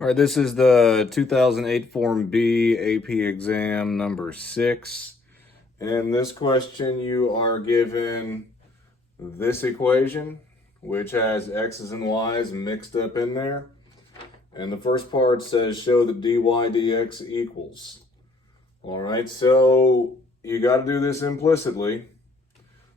All right, this is the 2008 Form B AP exam number 6. In this question, you are given this equation, which has x's and y's mixed up in there. And the first part says show that dy dx equals. All right, so you got to do this implicitly.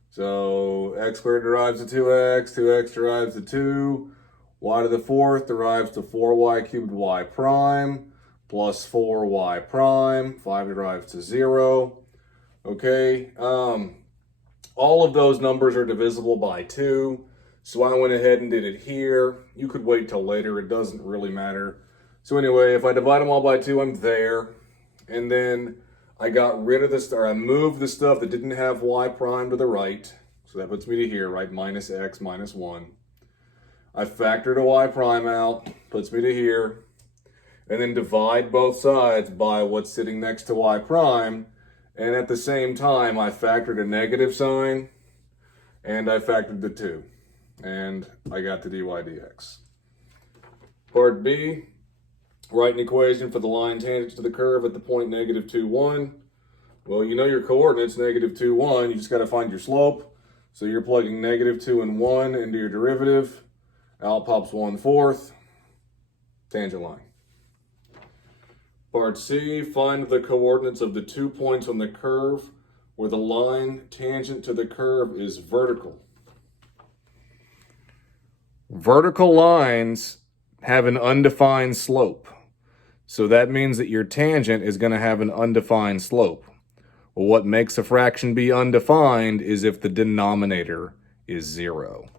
So x squared derives to 2x, 2x derives to 2. Y to the fourth derives to 4y cubed y prime plus 4y prime. 5 derives to 0. Okay, all of those numbers are divisible by 2. So I went ahead and did it here. You could wait till later. It doesn't really matter. So anyway, if I divide them all by 2, I'm there. And then I got rid of this, or I moved the stuff that didn't have y prime to the right. So that puts me to here, right? Minus x minus 1. I factored a y prime out, puts me to here, and then divide both sides by what's sitting next to y prime, and at the same time I factored a negative sign, and I factored the 2, and I got the dy dx. Part B, write an equation for the line tangent to the curve at the point negative 2, 1. Well, you know your coordinates, negative 2, 1, you just got to find your slope, so you're plugging negative 2 and 1 into your derivative. Out pops 1/4, tangent line. Part C, find the coordinates of the 2 points on the curve where the line tangent to the curve is vertical. Vertical lines have an undefined slope. So that means that your tangent is going to have an undefined slope. Well, what makes a fraction be undefined is if the denominator is 0.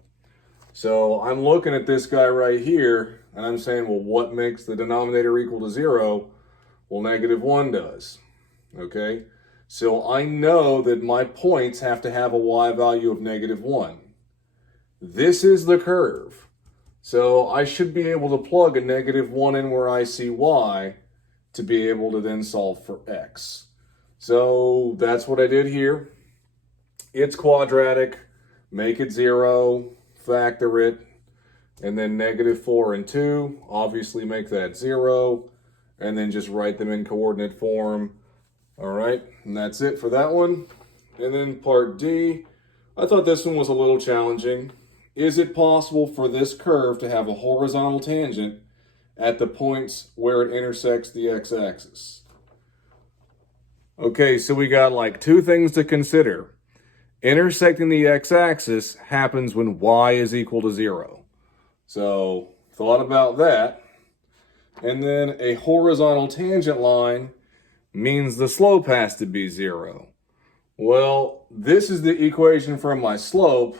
So I'm looking at this guy right here, and I'm saying, well, what makes the denominator equal to 0? Well, negative 1 does, okay? So I know that my points have to have a y value of negative 1. This is the curve. So I should be able to plug a negative 1 in where I see y to be able to then solve for x. So that's what I did here. It's quadratic, make it 0. Factor it, and then negative 4 and 2, obviously make that 0, and then just write them in coordinate form. All right, and that's it for that one. And then part D, I thought this one was a little challenging. Is it possible for this curve to have a horizontal tangent at the points where it intersects the x-axis? Okay, so we got like 2 things to consider. Intersecting the x-axis happens when y is equal to 0. So, thought about that. And then a horizontal tangent line means the slope has to be 0. Well, this is the equation for my slope,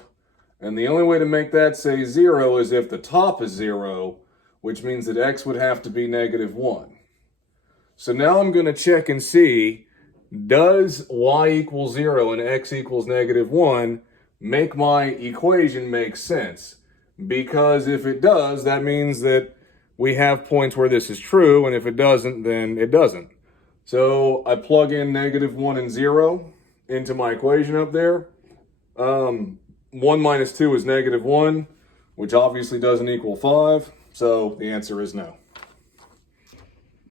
and the only way to make that say 0 is if the top is 0, which means that x would have to be negative 1. So now I'm going to check and see, does y equals 0 and x equals negative 1 make my equation make sense? Because if it does, that means that we have points where this is true, and if it doesn't, then it doesn't. So I plug in negative 1 and 0 into my equation up there. 1 minus 2 is negative 1, which obviously doesn't equal 5, so the answer is no.